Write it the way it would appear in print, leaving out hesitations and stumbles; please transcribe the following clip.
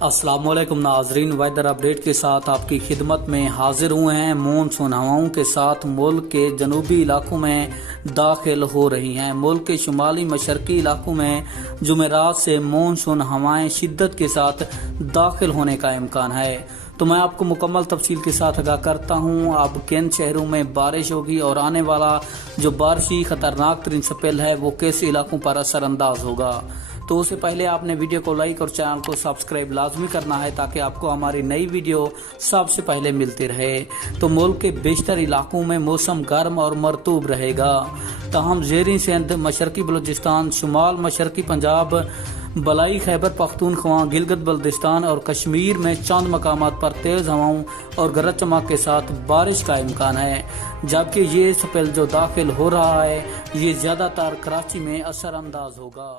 अस्सलाम वालेकुम नाजरीन, वेदर अपडेट के साथ आपकी खिदमत में हाजिर हुए हैं। मानसून हवाओं के साथ मुल्क के जनूबी इलाकों में दाखिल हो रही हैं। मुल्क के शुमाली मशरकी इलाकों में जुमेरात से मानसून हवाएं शिद्दत के साथ दाखिल होने का इम्कान है। तो मैं आपको मुकम्मल तफसील के साथ आगाह करता हूँ अब किन शहरों में बारिश होगी और आने वाला जो बारिशी खतरनाक तरीन स्पेल है वो कैसे इलाकों पर असर अंदाज होगा। तो उससे पहले आपने वीडियो को लाइक और चैनल को सब्सक्राइब लाजमी करना है ताकि आपको हमारी नई वीडियो सबसे पहले मिलती रहे। तो मुल्क के बेशतर इलाकों में मौसम गर्म और मरतूब रहेगा। तहम ज़ेरी सिंध, मशरकी बलूचिस्तान, शुमाल मशरकी पंजाब, बलाई खैबर पख्तूनख्वा, गिलगित बल्तिस्तान और कश्मीर में चंद मकामात पर तेज़ हवाओं और गरज चमक के साथ बारिश का इम्कान है, जबकि ये स्पेल जो दाखिल हो रहा है ये ज़्यादातर कराची में असर अंदाज होगा।